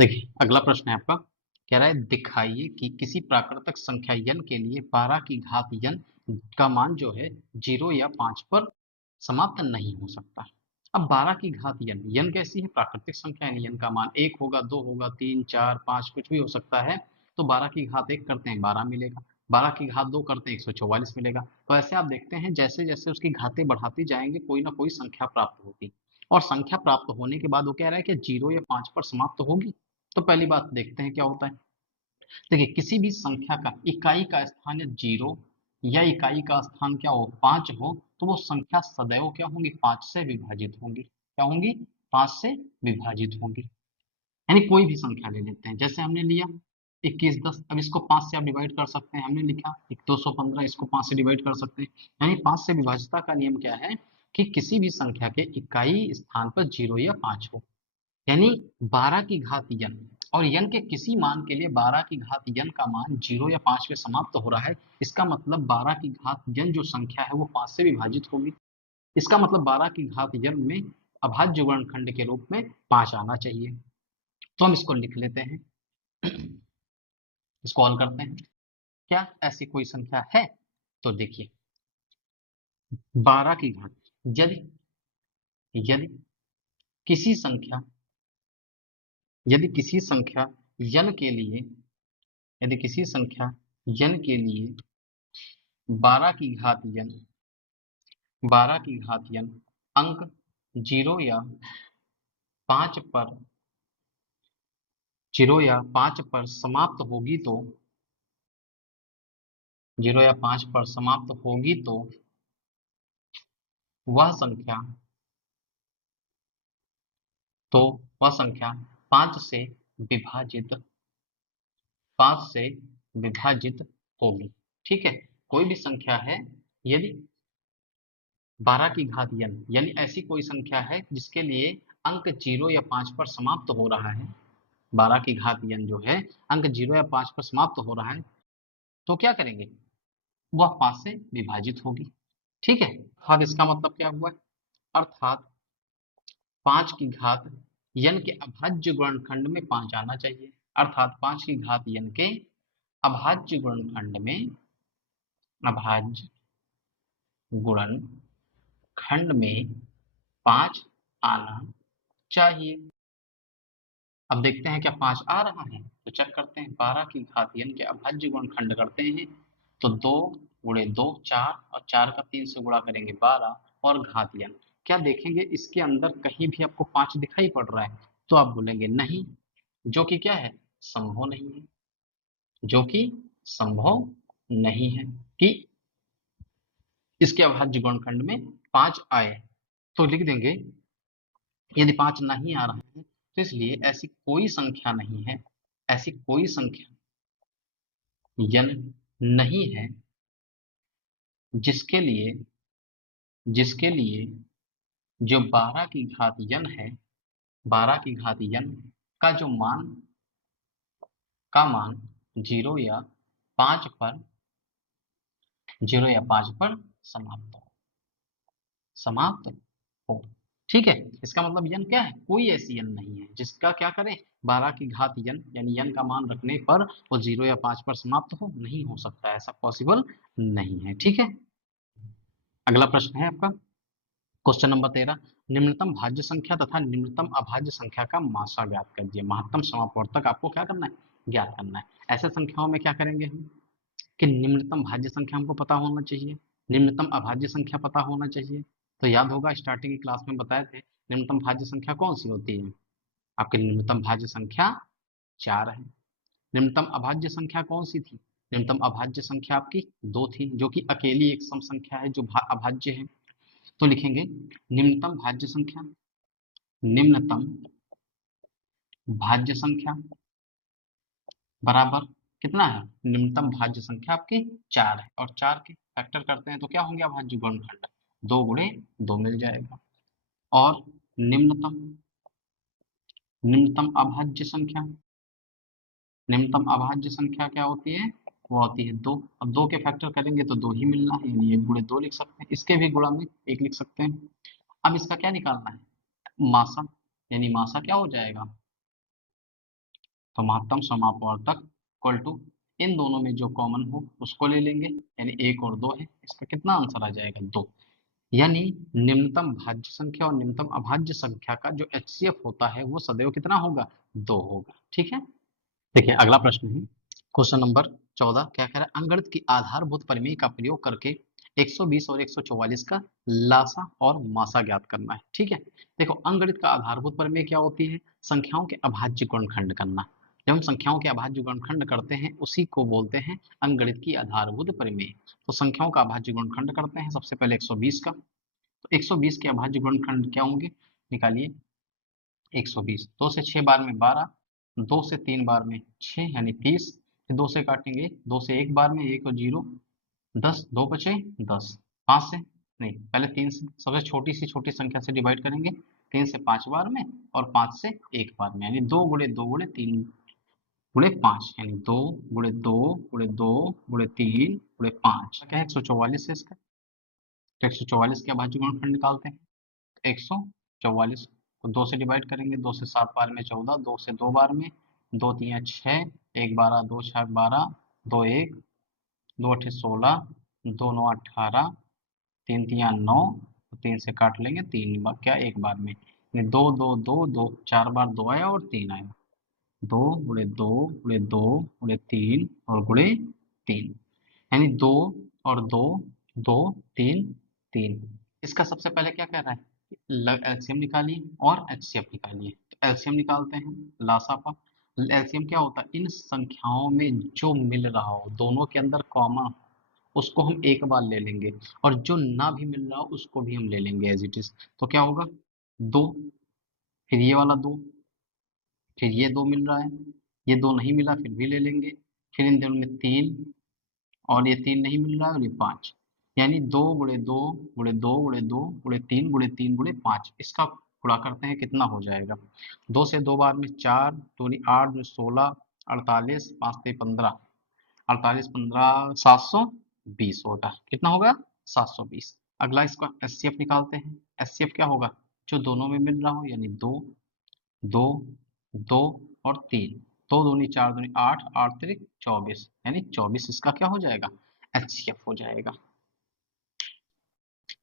देखिए अगला प्रश्न है आपका, कह रहा है दिखाइए कि किसी प्राकृतिक संख्या n के लिए 12 की घात n का मान जो है 0 या 5 पर समाप्त नहीं हो सकता। अब 12 की घात n कैसी है? प्राकृतिक संख्या है, n का मान 1 होगा, 2 होगा, 3 4 5 कुछ भी हो सकता है। तो 12 की घात 1 करते हैं 12 मिलेगा, 12 की घात 2 करते हैं 144 मिलेगा। तो ऐसे आप देखते हैं जैसे जैसे उसकी घातें बढ़ाती जाएंगे कोई ना कोई संख्या प्राप्त होगी, और संख्या प्राप्त होने के बाद वो कह रहा है कि 0 या 5 पर समाप्त होगी। तो पहली बात देखते हैं क्या होता है। देखिए किसी भी संख्या का इकाई का स्थान या 0 या इकाई का स्थान क्या हो 5 हो, तो वो संख्या सदैव क्या होंगी 5 से विभाजित होंगी। क्या होंगी? 5 से विभाजित होंगी। यानी कोई भी संख्या ले लेते हैं, जैसे हमने लिया 21 10, अब इसको 5 से आप डिवाइड कर सकते हैं। हमने लिखा 215, इसको 5 से डिवाइड कर सकते हैं। यानी 5 से विभाज्यता का नियम क्या है कि किसी भी संख्या के इकाई स्थान पर 0 या 5 हो। यानी 12 की घात n और n के किसी मान के लिए 12 की घात n का मान 0 या 5 में समाप्त हो रहा है। इसका मतलब 12 की घात n जो संख्या है वो 5 से विभाजित होगी। इसका मतलब 12 की घात n में अभाज्य गुणनखंड के रूप में 5 आना चाहिए। तो हम इसको लिख लेते हैं, इसको हल करते हैं। क्या ऐसी कोई संख्या है? तो देखिए 12 की घात, यदि यदि किसी संख्या यदि किसी संख्या n के लिए यदि किसी संख्या n के लिए 12 की घात n 12 की घात n अंक 0 या 5 पर 0 या 5 पर समाप्त होगी तो 0 या 5 पर समाप्त होगी तो वह संख्या तो वह संख्या 5 से विभाजित 5 से विभाजित होगी। ठीक है, कोई भी संख्या है, यदि 12 की घात n यानी ऐसी कोई संख्या है जिसके लिए अंक 0 या 5 पर समाप्त हो रहा है, 12 की घात n जो है अंक 0 या 5 पर समाप्त हो रहा है, तो क्या करेंगे? वह 5 से विभाजित होगी। ठीक है, अर्थात इसका मतलब क्या हुआ? अर्थात 5 की घात n के अभाज्य गुणनखंड में 5 आना चाहिए। अर्थात 5 की घात n के अभाज्य गुणनखंड में अभाज्य गुणनखंड में 5 आना चाहिए। अब देखते हैं क्या 5 आ रहा है, तो चेक करते हैं। 12 की घात n के अभाज्य गुणनखंड करते हैं तो 2 गुणे 2 4, और 4 का 3 से गुणा करेंगे 12 और घात n। क्या देखेंगे इसके अंदर कहीं भी आपको 5 दिखाई पड़ रहा है? तो आप बोलेंगे नहीं, जो कि क्या है? संभव नहीं है, जो कि संभव नहीं है कि इसके अभाज्य गुणनखंड में 5 आए। तो लिख देंगे यदि 5 नहीं आ रहा है तो इसलिए ऐसी कोई संख्या नहीं है, ऐसी कोई संख्या n नहीं है जिसके लिए जो 12 की घात n है, 12 की घात n का जो मान 0 या 5 पर 0 या 5 पर समाप्त हो। ठीक है, इसका मतलब n क्या है? कोई ऐसी n नहीं है जिसका क्या करें 12 की घात n यानी n का मान रखने पर वो 0 या 5 पर समाप्त हो, नहीं हो सकता, ऐसा पॉसिबल नहीं है। ठीक है, अगला प्रश्न है आपका क्वेश्चन नंबर 13, निम्नतम भाज्य संख्या तथा निम्नतम अभाज्य संख्या का मासा ज्ञात कीजिए। महत्तम समापवर्तक आपको क्या करना है? ज्ञात करना है। ऐसे संख्याओं में क्या करेंगे हम कि निम्नतम भाज्य संख्या हमको पता होना चाहिए, निम्नतम अभाज्य संख्या पता होना चाहिए। तो याद होगा स्टार्टिंग की क्लास में बताए थे निम्नतम भाज्य संख्या कौन सी होती है? आपकी निम्नतम भाज्य संख्या 4 है। निम्नतम अभाज्य संख्या कौन सी थी? निम्नतम अभाज्य संख्या आपकी 2 थी, जो कि अकेली एक सम संख्या है जो अभाज्य है। तो लिखेंगे निम्नतम भाज्य संख्या, निम्नतम भाज्य संख्या बराबर कितना है? निम्नतम भाज्य संख्या आपकी 4 है, और 4 के फैक्टर करते हैं तो क्या होंगे अभाज्य गुणनखंड? 2 गुणे 2 मिल जाएगा। और निम्नतम निम्नतम अभाज्य संख्या, निम्नतम अभाज्य संख्या क्या होती है? वो होती है 2। अब 2 के फैक्टर करेंगे तो 2 ही मिलना है, यानी 1 गुणे 2 लिख सकते हैं। इसके भी गुणा में 1 लिख सकते हैं। अब इसका क्या निकालना है? मासा, यानी मासा क्या हो जाएगा? तो महत्तम समापवर्तक इक्वल टू इन दोनों में जो कॉमन हो उसको ले लेंगे, यानी 1 और 2 है, इसका कितना आंसर आ जाएगा 2। यानी निम्नतम भाज्य संख्या और निम्नतम अभाज्य संख्या का जो एचसीएफ होता है वो सदैव कितना होगा, 2 होगा। ठीक है, देखिए अगला प्रश्न है क्वेश्चन नंबर 14। क्या कह रहा है, अंगणित की आधारभूत प्रमेय का प्रयोग करके 120 और 144 का लासा और मासा ज्ञात करना है। ठीक है, देखो अंगणित का आधारभूत प्रमेय क्या होती है, संख्याओं के अभाज्य गुणनखंड करना। जब हम संख्याओं के अभाज्य गुणनखंड करते हैं उसी को बोलते हैं अंगणित की आधारभूत प्रमेय। तो संख्याओं का अभाज्य गुणनखंड करते हैं, सबसे पहले 120 का। तो 120 के अभाज्य गुणनखंड क्या होंगे, निकालिए। 120 2 से 6 बार में 12, 2 से 3 बार में 6 यानी 30, फिर 2 से काटेंगे, 2 से 1 बार में 1 और 0, 10, 2 बचे 10, 5 से नहीं, पहले 3 से सबसे छोटी सी छोटी संख्या से डिवाइड करेंगे, 3 से 5 बार में और 5 से 1 बार में, यानी 2 गुणे 2 गुणे 3 गुणे 5, यानी 2 गुणे 2 गुणे 2 गुणे 3 गुणे 5 क्या है 144 है इसका। तो 144 के अभाज्य गुणनखंड निकालते हैं। 144 को 2 से डिवाइड करेंगे, 2 से 7 बार में 14, 2 से 2 बार में 2 3 6, 1 12, 2 6 12, 2 1, 2 8 16, 2 9 18, 3 3 9, 3 से काट लेंगे 3 बार क्या 1 बार में, 2 2 2 2 4 बार 2 आया और 3 आया, 2 गुणे 2 गुणे 2 गुणे 3 और गुणे 3, यानी 2 और 2 2 3 3। इसका सबसे पहले क्या कह रहा है, एलसीएम निकालिए और एचसीएफ निकालिए। तो एलसीएम निकालते हैं लासा का। एलसीएम क्या होता है, इन संख्याओं में जो मिल रहा हो दोनों के अंदर कॉमन उसको हम एक बार ले लेंगे, और जो ना भी मिल रहा हो उसको भी हम ले लेंगे एज इट इज। तो क्या होगा 2, फिर ये वाला 2, फिर ये 2 मिल रहा है, ये 2 नहीं मिला फिर भी ले लेंगे, फिर इन दोनों में 3 और ये 3 नहीं मिल रहा है और ये 5, यानी 2 गुणे 2 गुणे 2 गुणे 2 गुणे 3 गुणे 3 गुणे 5, इसका गुणा करते हैं कितना हो जाएगा, 2 से 2 बार में 4 दूनी 8 दूनी 16, 48 5 से 15, 48 15 720 होगा, कितना होगा 720। अगला इसका एचसीएफ निकालते हैं। एचसीएफ क्या होगा, जो दोनों में मिल रहा हो, यानी 2 2 2 और 3, 2 दूनी 4 दूनी 8, 8 3 24, यानी 24 इसका क्या हो जाएगा एचसीएफ हो जाएगा।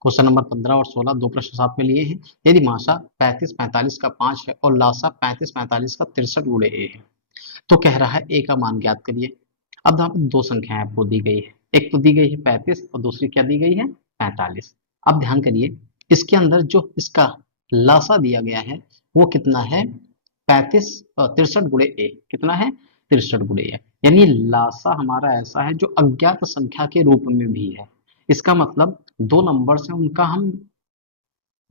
क्वेश्चन नंबर 15 और 16 दो प्रश्न साथ में लिए हैं। यदि मासा 35 45 का 5 है और लासा 35 45 का 63 गुणे ए है, तो कह रहा है ए का मान ज्ञात करिए। अब यहाँ पे दो संख्याएं आपको दी गई है, एक तो दी गई है 35 और दूसरी क्या दी गई है 45। अब ध्यान करिए, इसके अंदर जो इसका लासा दिया गया है वो कितना है 35 63 गुणे ए, कितना है 63 गुणे ए, यानी लासा हमारा ऐसा है जो अज्ञात संख्या के रूप में भी है। इसका मतलब दो नंबर से उनका हम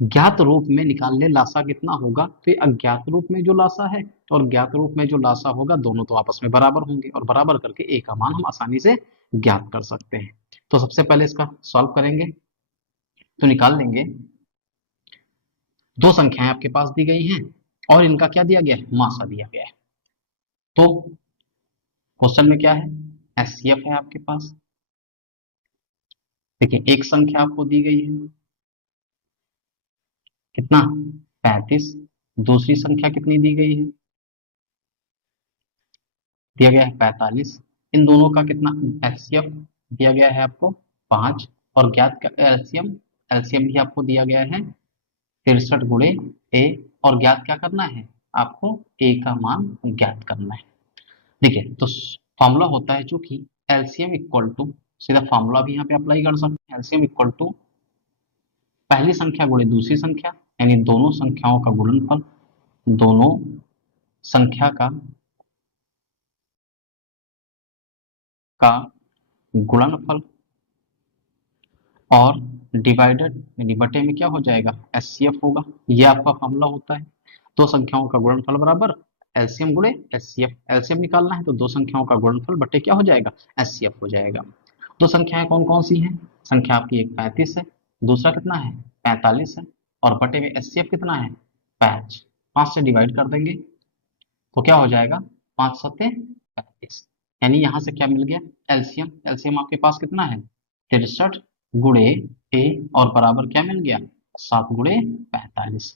ज्ञात रूप में निकाल ले लासा कितना होगा, तो ये अज्ञात रूप में जो लासा है और ज्ञात रूप में जो लासा होगा दोनों तो आपस में बराबर होंगे, और बराबर करके ए का मान हम आसानी से ज्ञात कर सकते हैं। तो सबसे पहले इसका सॉल्व करेंगे तो निकाल लेंगे, दो संख्याएं आपके पास दी गई हैं और इनका क्या दिया गया है मासा दिया गया है। तो क्वेश्चन में क्या है एचसीएफ है आपके पास। देखिए एक संख्या आपको दी गई है कितना 35, दूसरी संख्या कितनी दी गई है, दिया गया है 45, इन दोनों का कितना एचसीएफ दिया गया है आपको 5, और ज्ञात का एलसीएम एलसीएम भी आपको दिया गया है 63 गुणे ए, और ज्ञात क्या करना है आपको ए का मान ज्ञात करना है। देखिए तो फॉर्मूला होता है जो कि एलसीएम इक्वल टू, सीधा फॉर्मूला भी यहाँ पे अप्लाई कर सकते हैं, एलसीएम इक्वल टू पहली संख्या गुणे दूसरी संख्या, यानी दोनों संख्याओं का गुणनफल, दोनों संख्या का गुणनफल और डिवाइडेड यानी बटे में क्या हो जाएगा एचसीएफ होगा। ये आपका फॉर्मूला होता है, दो संख्याओं का गुणनफल बराबर एलसीएम गुणे एचसीएफ। एलसीएम निकालना है तो दो संख्याओं का गुणनफल बटे क्या हो जाएगा एचसीएफ हो जाएगा। दो संख्याएं कौन कौन सी हैं, संख्या आपकी एक 35 है, दूसरा कितना है 45 है, और बटे में एचसीएफ कितना है 5, 5 से डिवाइड कर देंगे तो क्या हो जाएगा 5 सत्ते 35, यानी यहाँ से क्या मिल गया एलसीएम। एलसीएम आपके पास कितना है 63 गुणे ए, और बराबर क्या मिल गया 7 गुणे 45।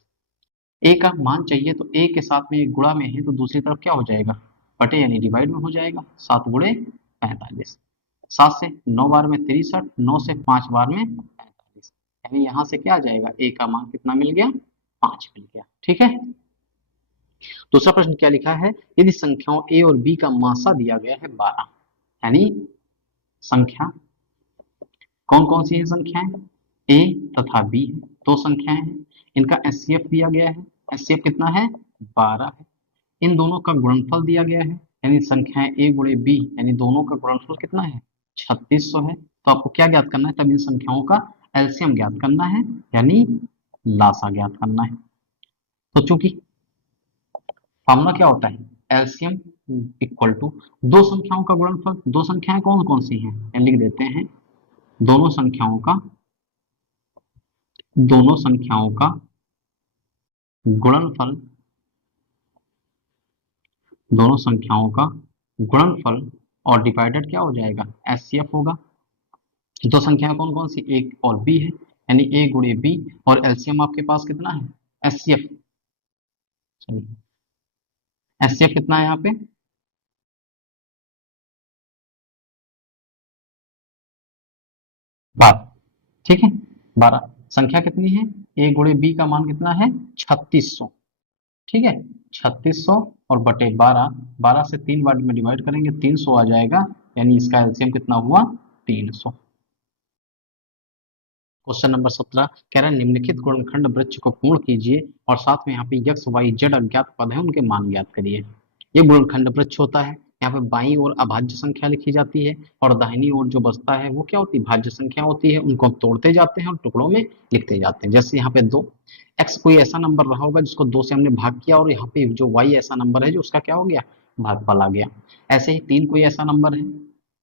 ए का मान चाहिए तो ए के साथ में ये गुणा में है तो दूसरी तरफ क्या हो जाएगा बटे यानी डिवाइड में हो जाएगा, 7 गुणे 45। 7 से 9 बार में 63, 9 से 5 बार में 45, यानी यहाँ से क्या आ जाएगा, ए का मान कितना मिल गया, 5 मिल गया। ठीक है, दूसरा प्रश्न क्या लिखा है, यदि संख्याओं ए और बी का मासा दिया गया है 12, यानी संख्या कौन कौन सी है संख्याएं, ए तथा बी है, दो संख्याएं हैं, इनका एचसीएफ दिया गया है, एचसीएफ कितना है, 12 है। इन दोनों का गुणनफल दिया गया है, यानी संख्याएं ए गुणे बी, यानी दोनों का गुणनफल कितना है, 3600 है। तो आपको क्या ज्ञात करना है, तब इन संख्याओं का एलसीएम ज्ञात करना है, यानी लासा ज्ञात करना है। तो चूंकि फॉर्मूला क्या होता है, एलसीएम इक्वल टू दो संख्याओं का गुणनफल, दो संख्याएं कौन कौन सी हैं, लिख देते हैं, दोनों संख्याओं का गुणनफल, दोनों संख्याओं का गुणनफल और डिवाइडेड क्या हो जाएगा, एचसीएफ होगा। दो संख्याएं कौन कौन सी, ए और बी है, यानी ए गुणे बी, और एलसीएम आपके पास कितना है, एचसीएफ, चलिए एचसीएफ कितना है यहाँ पे, 12, ठीक है 12। संख्या कितनी है, ए गुणे बी का मान कितना है, 3600, ठीक है 3600 और बटे 12, 12 से 3 बार में डिवाइड करेंगे 300 आ जाएगा, यानी इसका एलसीएम कितना हुआ, 300। क्वेश्चन नंबर 17 कह रहा है निम्नलिखित गुणनखंड वृक्ष को पूर्ण कीजिए और साथ में यहाँ पे एक्स वाई जेड अज्ञात पद है उनके मान ज्ञात करिए। ये गुणनखंड वृक्ष होता है, यहाँ पे बाईं ओर अभाज्य संख्या लिखी जाती है और दाहिनी ओर जो बचता है वो क्या होती है, भाज्य संख्या होती है, उनको हम तोड़ते जाते हैं और टुकड़ों में लिखते जाते हैं। जैसे यहाँ पे 2, एक्स कोई ऐसा नंबर रहा होगा जिसको 2 से हमने भाग किया, और यहाँ पे जो वाई ऐसा नंबर है जो उसका क्या हो गया, भागफल आ गया। ऐसे ही 3 कोई ऐसा नंबर है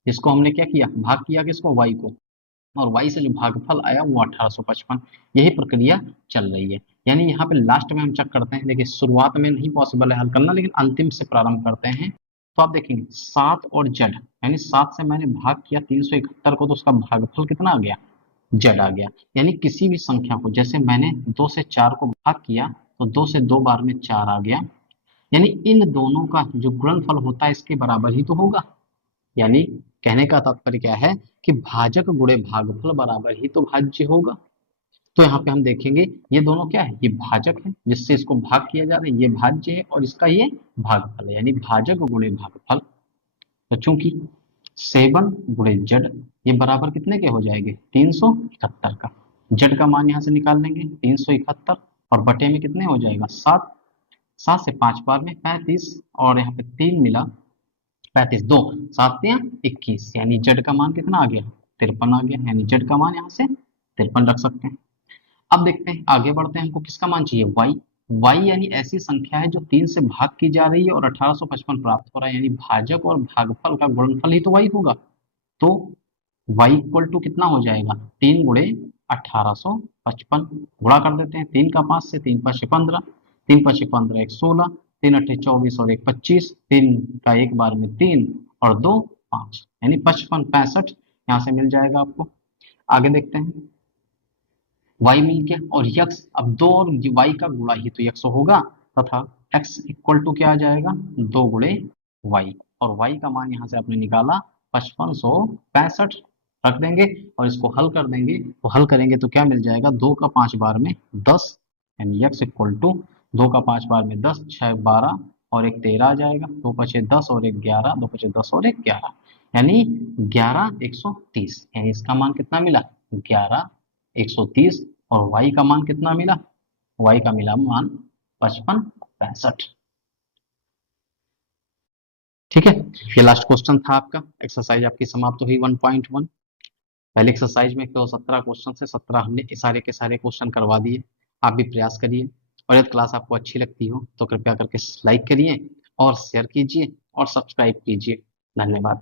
जिसको हमने क्या किया, भाग किया किसको, वाई को, और y से जो भागफल आया वो 1855। यही प्रक्रिया चल रही है, यानी यहाँ पे लास्ट में हम चेक करते हैं, देखिए शुरुआत में नहीं पॉसिबल है हल करना, लेकिन अंतिम से प्रारंभ करते हैं। तो आप देखेंगे 7 और z, यानी 7 से मैंने भाग किया 371 को, तो उसका भागफल कितना आ गया, z आ गया। यानी किसी भी संख्या को, जैसे मैंने 2 से 4 को भाग किया तो 2 से 2 बार में 4 आ गया, यानी इन दोनों का जो गुणनफल होता है इसके बराबर ही तो होगा। यानी कहने का तात्पर्य क्या है कि भाजक गुणे भागफल बराबर ही तो भाज्य होगा। तो यहाँ पे हम देखेंगे ये दोनों क्या है, ये भाजक है जिससे इसको भाग किया जा रहा है, ये भाज्य है और इसका ये भागफल है, यानी भाजक गुणे भागफल। तो चूंकि 7 गुणे जेड ये बराबर कितने के हो जाएंगे, 371 का, जेड का मान यहाँ से निकाल लेंगे 371 और बटे में कितने हो जाएगा 7, 7 से 5 बार में 35 और यहाँ पे 3 मिला 35, 2 7 या 21, यानी जेड का मान कितना आ गया, 53 आ गया, यानी जेड का मान यहाँ से 53 रख सकते हैं। अब देखते हैं आगे बढ़ते हैं, हमको किसका मान चाहिए, वाई। वाई यानी ऐसी संख्या है जो 3 से भाग की जा रही है और 1855 प्राप्त हो रहा है, यानी भाजक और भागफल का गुणनफल ही तो वाई होगा। तो वाई इक्वल टू कितना हो जाएगा, 3 गुणे 1855, गुणा कर देते हैं, 3 का 5 से, 3 5 15, 3 5 15 1 16, 3 8 24 और 1 25, 3 का एक बार में 3 और 2 5, यानी 55 65 यहाँ से मिल जाएगा आपको। आगे देखते हैं, y मिल गया और यक्स, अब 2 और y का गुणा ही तो यक्स होगा, तथा x इक्वल टू क्या आ जाएगा, 2 गुणे y, और y का मान यहाँ से आपने निकाला 5565 रख देंगे और इसको हल कर देंगे, तो हल करेंगे तो क्या मिल जाएगा, 2 का 5 बार में 10, यानी x इक्वल टू 2 का 5 बार में 10, 6 12 और 1 13 आ जाएगा, 2 5 10 और 1 11, 2 5 10 और 1 11, यानी 11 130, यानी इसका मान कितना मिला, 11 130, और y का मान कितना मिला, y का मिला मान 55 65। ठीक है, ये लास्ट क्वेश्चन था आपका, एक्सरसाइज आपकी समाप्त हुई 1.1। पहले एक्सरसाइज में केवल 17 क्वेश्चन से 17 हमने सारे के सारे क्वेश्चन करवा दिए। आप भी प्रयास करिए, और यदि क्लास आपको अच्छी लगती हो तो कृपया करके लाइक करिए और शेयर कीजिए और सब्सक्राइब कीजिए। धन्यवाद।